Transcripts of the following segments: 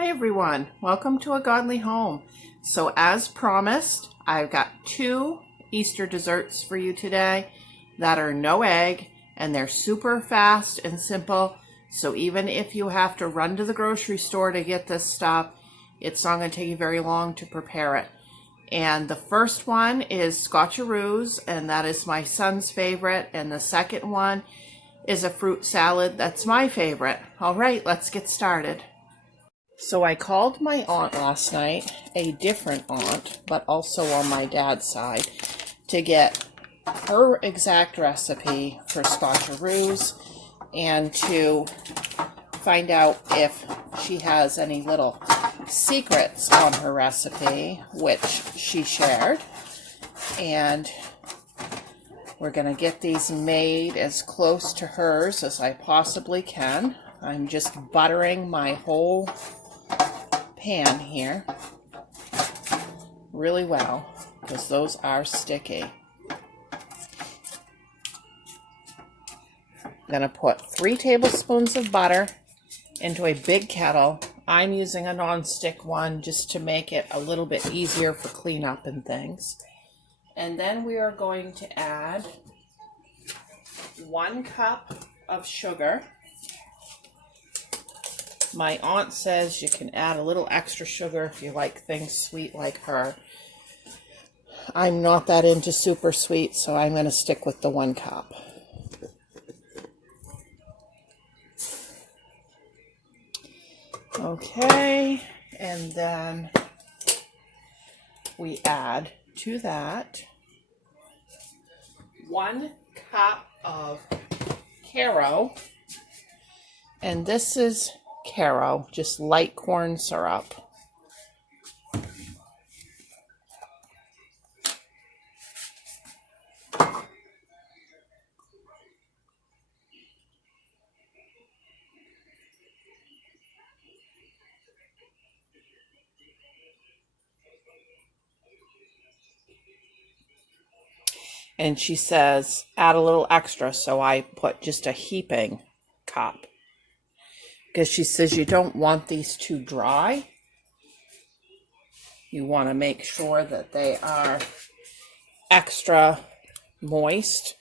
Hi everyone, welcome to A Godly Home. So as promised, I've got 2 Easter desserts for you today that are no egg, and they're super fast and simple. So even if you have to run to the grocery store to get this stuff, it's not going to take you very long to prepare it. And the first one is Scotcheroos, and that is my son's favorite. And the second one is a fruit salad that's my favorite. All right, let's get started. So I called my aunt last night, a different aunt, but also on my dad's side, to get her exact recipe for Scotcheroos and to find out if she has any little secrets on her recipe, which she shared. And we're going to get these made as close to hers as I possibly can. I'm just buttering my whole pan here really well because those are sticky. I'm going to put 3 tablespoons of butter into a big kettle. I'm using a non-stick one just to make it a little bit easier for cleanup and things. And then we are going to add 1 cup of sugar. My aunt says you can add a little extra sugar if you like things sweet like her. I'm not that into super sweet, so I'm going to stick with the 1 cup. Okay, and then we add to that 1 cup of Karo, and this is Karo, just light corn syrup. And she says add a little extra, so I put just a heaping cup. Because she says you don't want these too dry. You want to make sure that they are extra moist.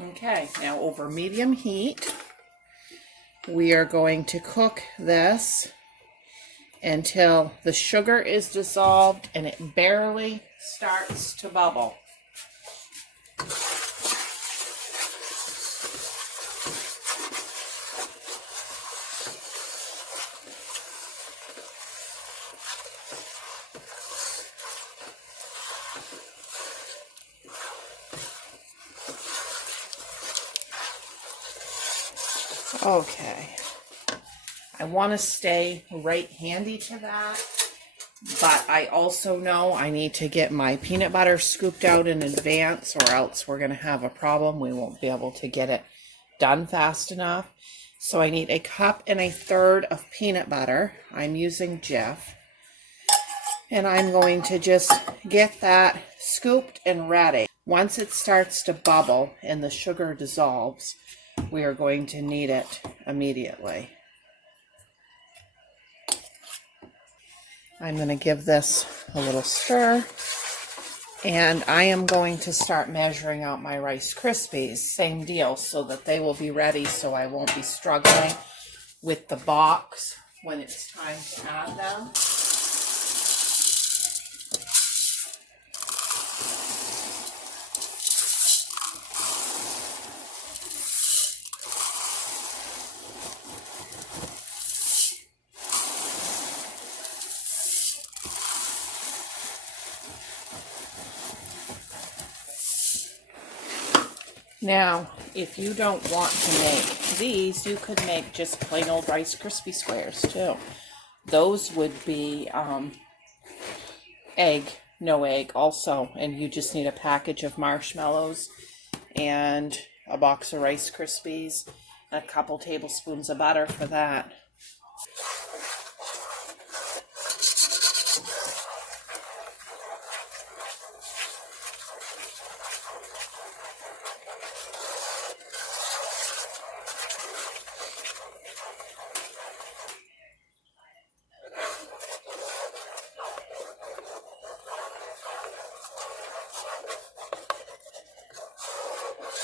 Okay, now over medium heat, we are going to cook this until the sugar is dissolved and it barely starts to bubble. Okay, I want to stay right handy to that, but I also know I need to get my peanut butter scooped out in advance, or else we're going to have a problem. We won't be able to get it done fast enough. So I need 1 1/3 cups of peanut butter. I'm using Jif. And I'm going to just get that scooped and ready. Once it starts to bubble and the sugar dissolves, we are going to need it immediately. I'm going to give this a little stir, and I am going to start measuring out my Rice Krispies. Same deal, so that they will be ready, so I won't be struggling with the box when it's time to add them. Now, if you don't want to make these, you could make just plain old Rice Krispie squares too. Those would be no egg also, and you just need a package of marshmallows and a box of Rice Krispies and a couple tablespoons of butter for that.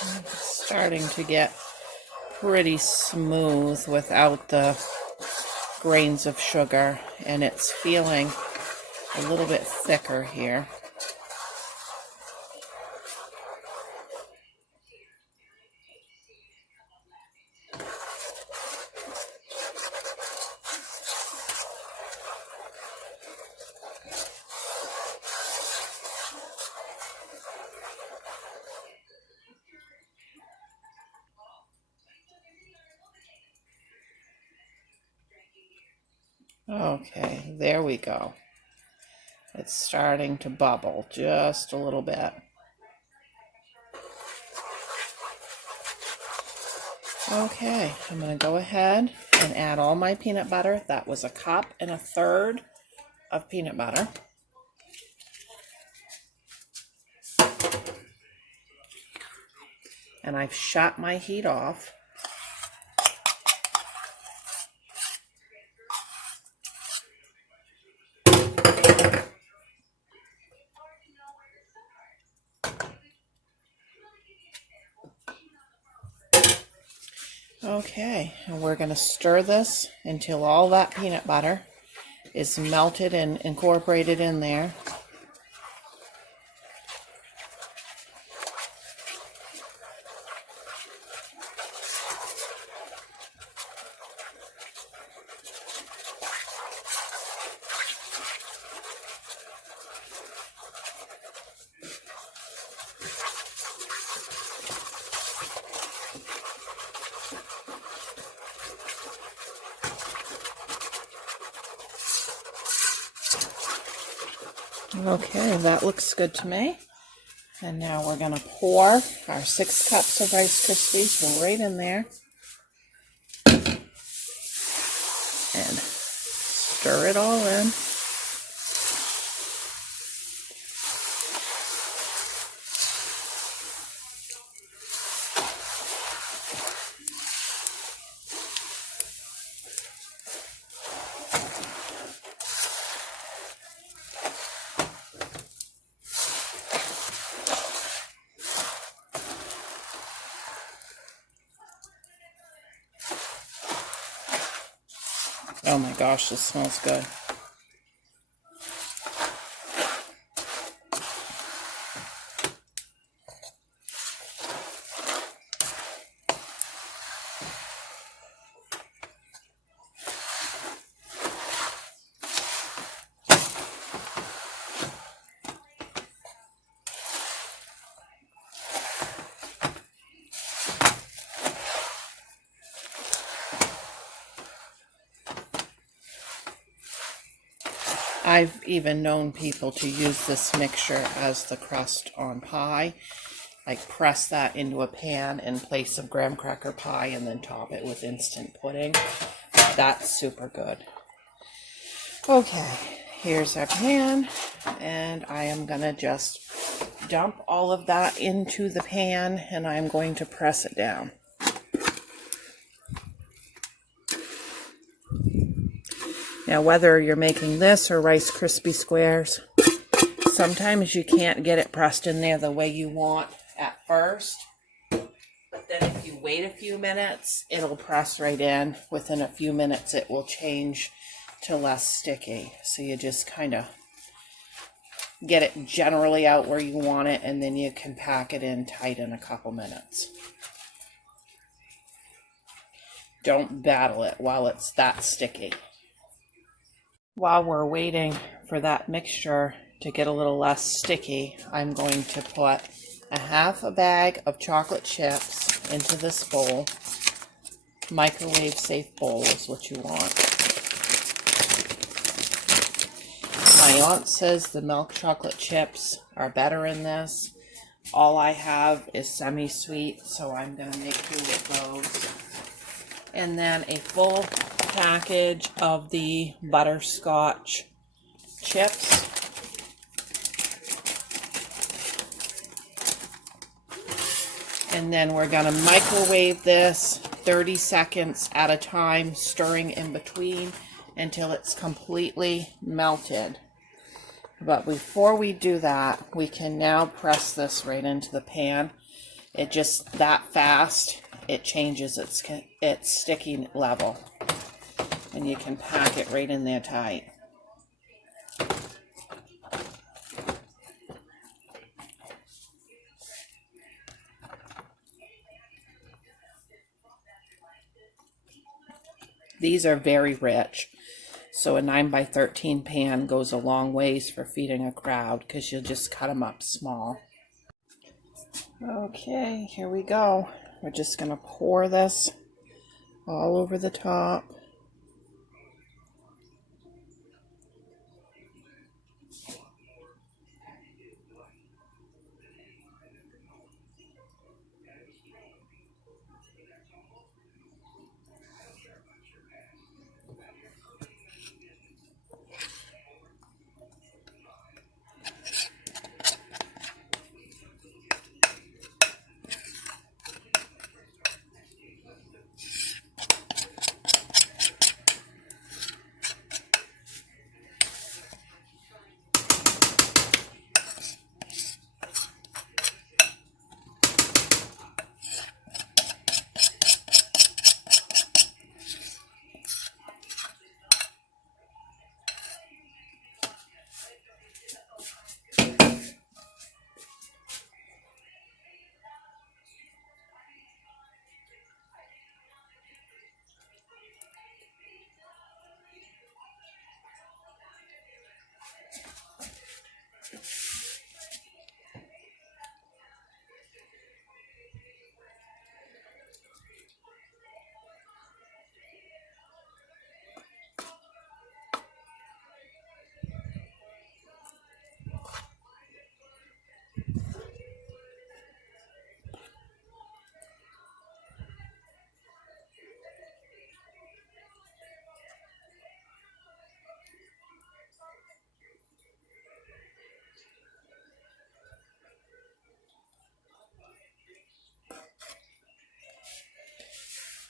It's starting to get pretty smooth without the grains of sugar, and it's feeling a little bit thicker here. Okay, there we go. It's starting to bubble just a little bit. Okay, I'm going to go ahead and add all my peanut butter. That was 1.33 cups of peanut butter. And I've shut my heat off. Okay, and we're going to stir this until all that peanut butter is melted and incorporated in there. Okay, that looks good to me. And now we're going to pour our 6 cups of Rice Krispies right in there. And stir it all in. Oh my gosh, this smells good. I've even known people to use this mixture as the crust on pie. Like press that into a pan in place of graham cracker pie and then top it with instant pudding. That's super good. Okay, here's our pan, and I am gonna just dump all of that into the pan, and I'm going to press it down. Now, whether you're making this or Rice Krispie squares, sometimes you can't get it pressed in there the way you want at first. But then if you wait a few minutes, it'll press right in. Within a few minutes, it will change to less sticky. So you just kind of get it generally out where you want it, and then you can pack it in tight in a couple minutes. Don't battle it while it's that sticky. While we're waiting for that mixture to get a little less sticky, I'm going to put 1/2 bag of chocolate chips into this bowl. Microwave safe bowl is what you want. My aunt says the milk chocolate chips are better in this. All I have is semi-sweet, so I'm going to make do with those. And then a full package of the butterscotch chips. And then we're going to microwave this 30 seconds at a time, stirring in between until it's completely melted. But before we do that, we can now press this right into the pan. It just that fast, it changes its sticking level. And you can pack it right in there tight. These are very rich. So a 9x13 pan goes a long ways for feeding a crowd because you'll just cut them up small. Okay, here we go. We're just going to pour this all over the top.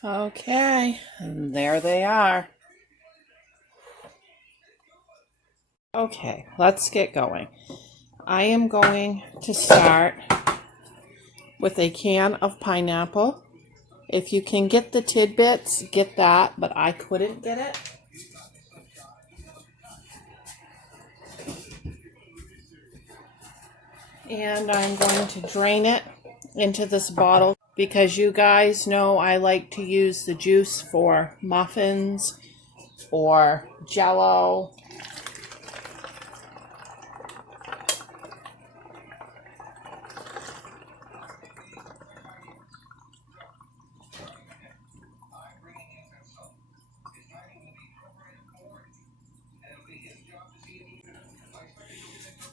Okay, and there they are. Okay, let's get going. I am going to start with a can of pineapple. If you can get the tidbits, get that, but I couldn't get it. And I'm going to drain it into this bottle because you guys know I like to use the juice for muffins or Jell-O.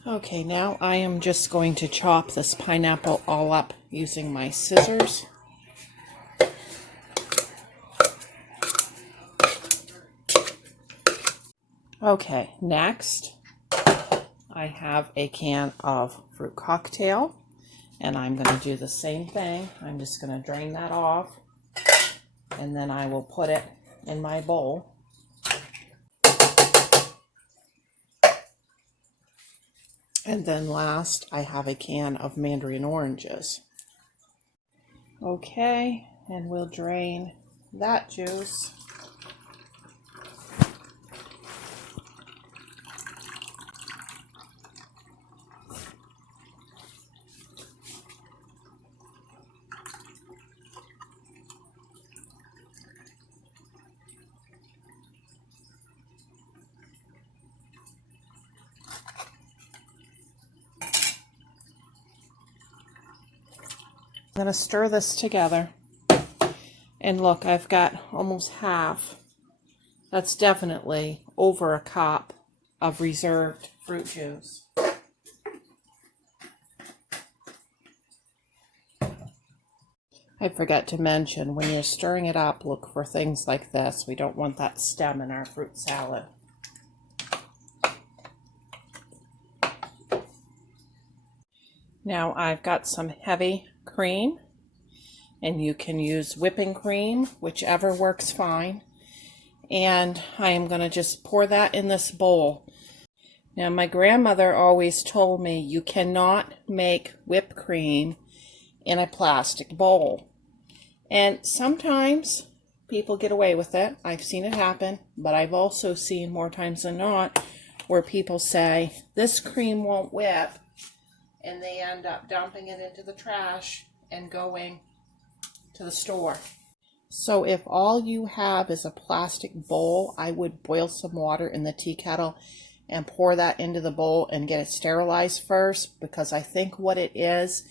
Okay, now I am just going to chop this pineapple all up using my scissors. Okay, next I have a can of fruit cocktail, and I'm going to do the same thing. I'm just going to drain that off, and then I will put it in my bowl. And then last, I have a can of mandarin oranges. Okay, and we'll drain that juice. I'm going to stir this together. And look, I've got almost half. That's definitely over a cup of reserved fruit juice. I forgot to mention, when you're stirring it up, look for things like this. We don't want that stem in our fruit salad. Now I've got some heavy cream, and you can use whipping cream, whichever works fine. And I am going to just pour that in this bowl. Now my grandmother always told me you cannot make whipped cream in a plastic bowl. And sometimes people get away with it. I've seen it happen, but I've also seen more times than not where people say, this cream won't whip, and they end up dumping it into the trash and going to the store. So if all you have is a plastic bowl, I would boil some water in the tea kettle and pour that into the bowl and get it sterilized first, because I think what it is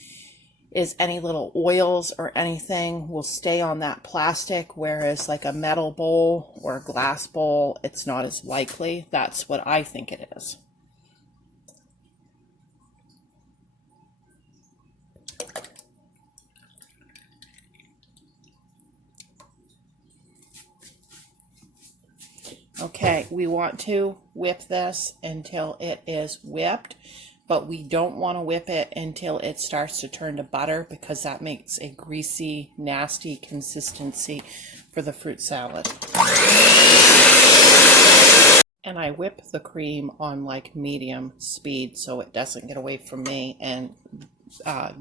any little oils or anything will stay on that plastic, whereas like a metal bowl or a glass bowl, it's not as likely. That's what I think it is. Okay, we want to whip this until it is whipped, but we don't want to whip it until it starts to turn to butter, because that makes a greasy, nasty consistency for the fruit salad. And I whip the cream on like medium speed so it doesn't get away from me and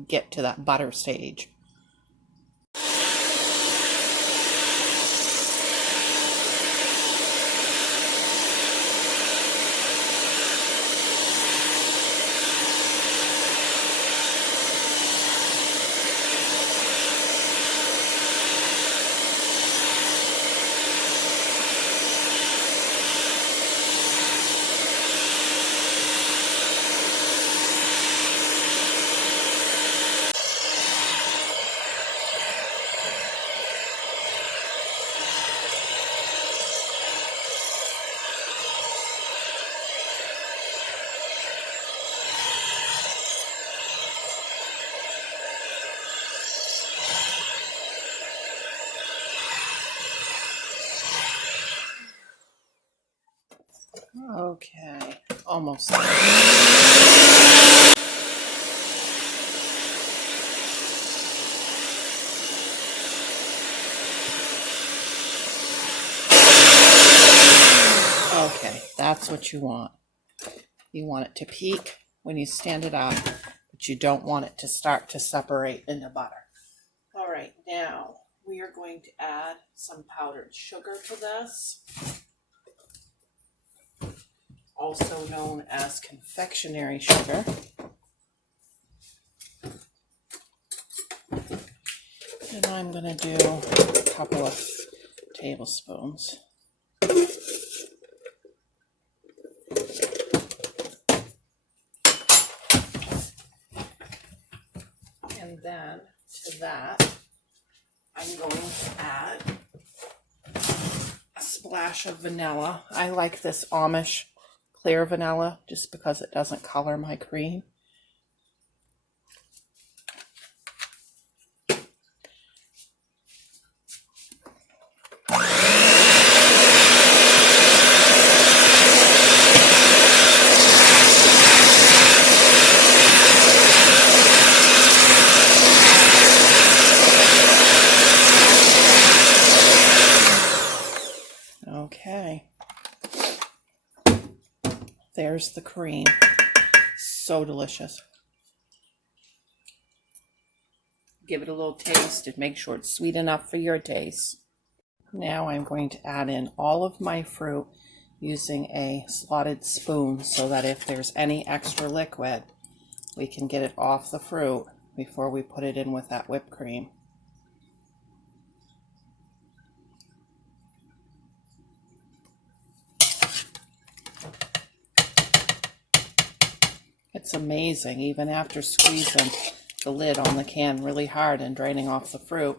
get to that butter stage. Okay, almost there. Okay, that's what you want. You want it to peak when you stand it up, but you don't want it to start to separate into butter. All right, now we are going to add some powdered sugar to this, also known as confectionery sugar. And I'm going to do a couple of tablespoons. And then to that, I'm going to add a splash of vanilla. I like this Amish clear vanilla just because it doesn't color my cream. Okay, there's the cream. So delicious. Give it a little taste and make sure it's sweet enough for your taste. Now I'm going to add in all of my fruit using a slotted spoon so that if there's any extra liquid, we can get it off the fruit before we put it in with that whipped cream. It's amazing, even after squeezing the lid on the can really hard and draining off the fruit,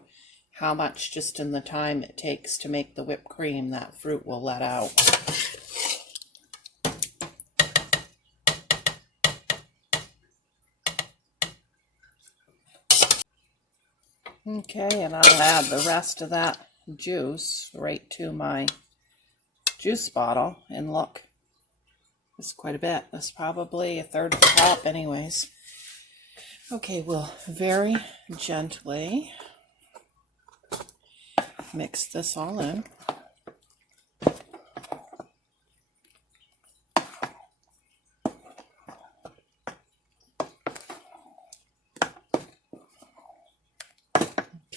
how much just in the time it takes to make the whipped cream that fruit will let out. Okay, and I'll add the rest of that juice right to my juice bottle, and look, it's quite a bit. That's probably a third of the cup anyways. Okay, we'll very gently mix this all in.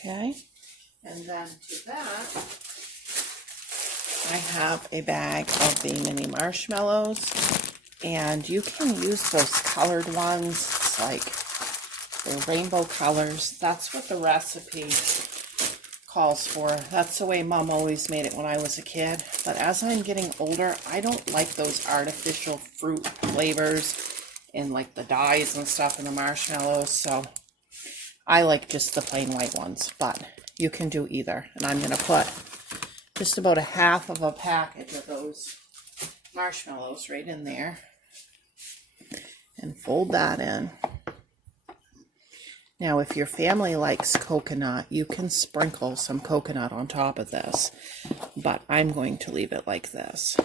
Okay, and then to that, I have a bag of the mini marshmallows, and you can use those colored ones. It's like they're rainbow colors. That's what the recipe calls for. That's the way Mom always made it when I was a kid. But as I'm getting older, I don't like those artificial fruit flavors and like the dyes and stuff in the marshmallows. So I like just the plain white ones, but you can do either. And I'm going to put just about a half of a package of those marshmallows right in there and fold that in. Now, if your family likes coconut, you can sprinkle some coconut on top of this, but I'm going to leave it like this.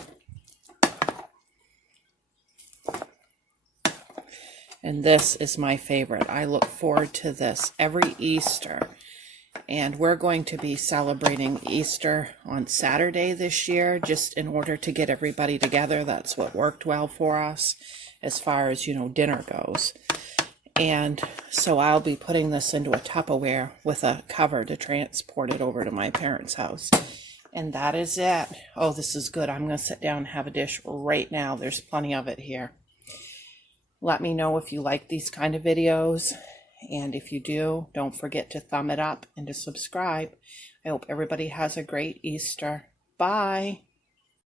And this is my favorite. I look forward to this every Easter. And we're going to be celebrating Easter on Saturday this year, just in order to get everybody together. That's what worked well for us as far as, dinner goes. And so I'll be putting this into a Tupperware with a cover to transport it over to my parents' house. And that is it. Oh, this is good. I'm going to sit down and have a dish right now. There's plenty of it here. Let me know if you like these kind of videos. And if you do, don't forget to thumb it up and to subscribe. I hope everybody has a great Easter. Bye.